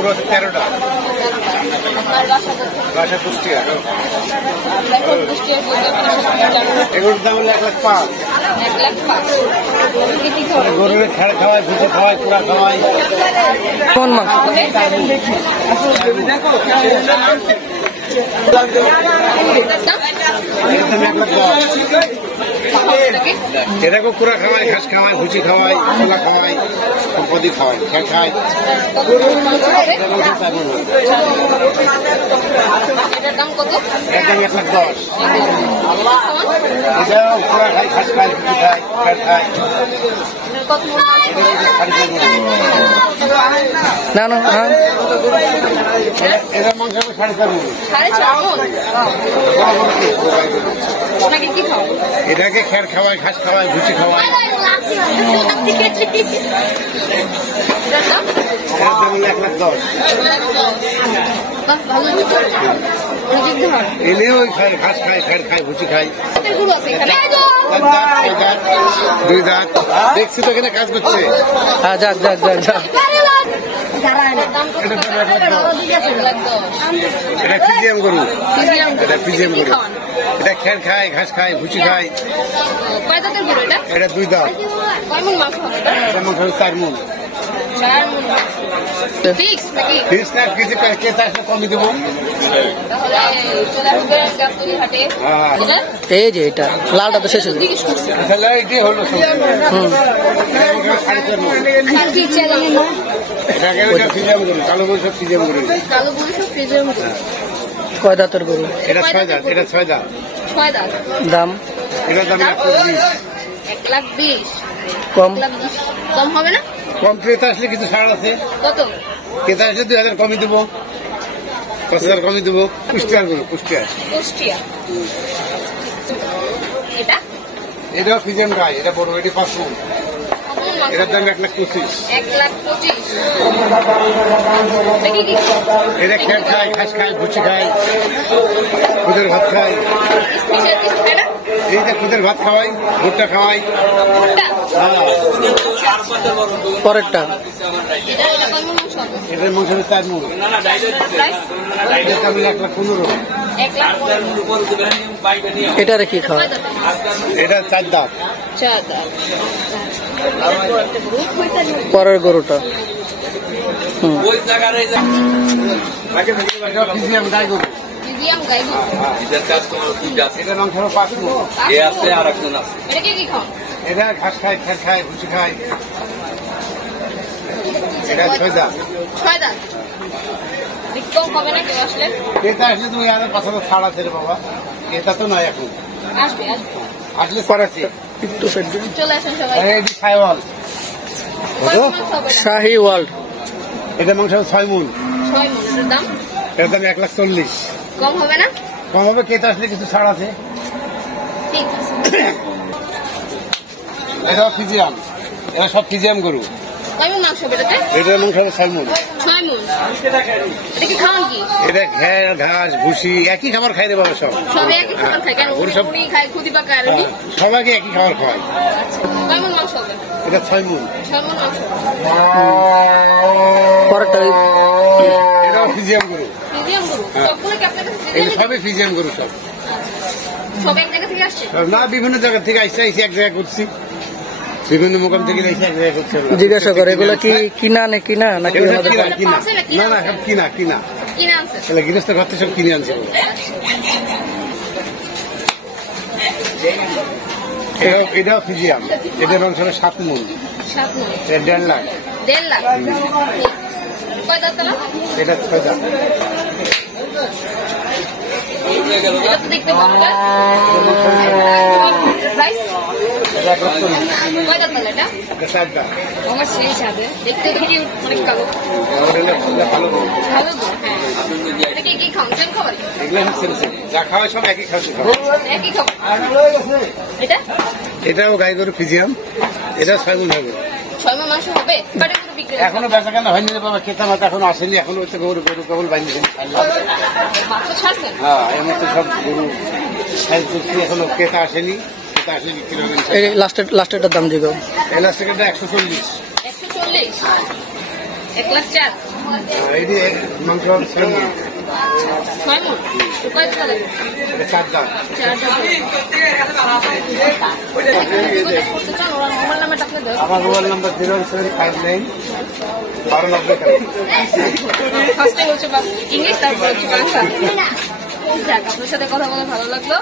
গরু আছে 13টা। বাসা কুষ্টিয়া। এগুলোর দাম হলো 1,05,000। গরুর খেড় খাওয়ায়, ভুসি খাওয়ায়, কুড়া খাওয়ায়। কোন মাংস? এটাকে কুড়া খাওয়ায়, ঘাস খাওয়ায়, ভুচি খাওয়ায়, ছোলা খাওয়ায়, সম্পদি খাওয়ায়, খেড় খায়। একদম 1,10,000। এটাও কুড়া খায়, ঘাস খায়, ভুচি খায়, খেড় খায়। না না, হ্যাঁ এরা মাংস 4.5। এটাকে খেড় খাওয়ায়, ঘাস খাওয়ায়, ভুচি খাওয়ায়। এটার দাম হলো 1,10,000। এলেও খায়, ঘাস খায়, খেড় খায়, ভুচি খায়। 2 দাঁত। দেখছি তো এখানে কাজ করছে। হ্যাঁ, যাক যাক যাক যাক। এটা ফিজিয়াম গরু। এটা ফিজিয়াম গরু। এটা খেড় খায়, ঘাস খায়, ভুচি খায়। এটা 2 দাঁত। এটা মাংস 4 মণ। ফিক্স না, কিছু কেতা আসলে কমই দেবো। এই যে এটা লালটা তো শেষ হয়ে যাবে। তাহলে এটাই হলো। ফিজিয়াম গরু, কালো গরু সব ফিজিয়াম গরু। কয় দাঁতের গরু? এটা 6 দাঁত। এটা 6 দাঁত। দাম? এটার দাম 1,20,000। 1,20,000 কম? কম হবে না? কম ক্রেতা আসলে কিছু ছাড় আছে। কত? ক্রেতা আসলে 2,000 কমই দেবো, 5,000 কমই দেবো। কুষ্টিয়ার গরু, কুষ্টিয়ার। এটা এটাও ফিজিয়াম গাই। এটা বড়, এটি 5 মণ। এটার দাম 1,25,000। 1,25,000। এটা খেড় খায়, ঘাস খায়, ভুচি খায়, খুদের ভাত খায়। এই যে খুদের ভাত খাওয়াই, ভুট্টা খাওয়াই। পরেরটা? এটার মাংস 4 মণ। এটার দাম 1,15,000। এটারে কি খাওয়া? এটা 4 দাঁত। পরের গরুটা? ফিজিয়াম গাই গরু। এটা মাংস 5 মণ। এটা ঘাস খায়, খেড় খায়, ভুচি খায়। এটা 6 দাঁত। ক্রেতা আসলে তুমি আর 5,000 ছাড় আছে রে বাবা। এটা তো নয় এখন, আসলে করাচ্ছি। এটি সাইওয়াল। শাহি ওয়ার্ল্ড। এটা মাংস 6 মণ। এটার দাম 1,40,000। কম হবে না? কম হবে, ক্রেতা আসলে কিছু ছাড় আছে। এটাও ফিজিয়াম। এরা সব ফিজিয়াম গরু। এটার মাংস 6 মণ। এটা ঘ্যাড়, ঘাস, ভুসি একই খাবার খাই রে বাবা। সব সবাইকে একই খাবার খাওয়ায়। এটা 6 মণ। পরেরটা? এটাও ফিজিয়াম গরু। এগুলো সবই ফিজিয়াম গরু। সব না, বিভিন্ন জায়গা থেকে আইসে এক জায়গায় করছি। বিভিন্ন মোকাম থেকে এক জায়গায় করছে। জিজ্ঞাসা করে এগুলো কি কিনা নাকি না নাকি? না না, সব কিনা। গৃহস্থ ঘর থেকে সব কিনে আনছে। এটাও ফিজিয়াম। এটার মাংস 7 মণ। 1,50,000। এটা 6 দাঁত। যা খাওয়া সব একই খাচ্ছে। এটাও গাই গরু ফিজিয়াম। এটা 6 মণ হবে। এখনো বেচা কেনা হয়নি রে বাবা। ক্রেতা মাথা এখনো আসেনি। এখনো হচ্ছে গরু কেবল বানিয়েছেন। হ্যাঁ, এমন তো সব গরু সাইজ করছি। এখনো ক্রেতা আসেনি। ক্রেতা আসলে বিক্রি হবে। লাস্টেরটার দাম দিবে? এই লাস্টেরটা 140। 140। 1,04,000। এই যে মাংস হবে 6 মণ। 6 মণ? কয়টা লাগবে? এটা 4 দাম। 4 দাম। করতে চান ওরা মোবাইল নাম্বারটা আপনি দেন। আমার মোবাইল নাম্বার 07591 1290। ফার্স্ট টাইম হচ্ছে ইংলিশ, তারপর হচ্ছে বাংলা। যাক, আপনার সাথে কথা বলে ভালো লাগলো।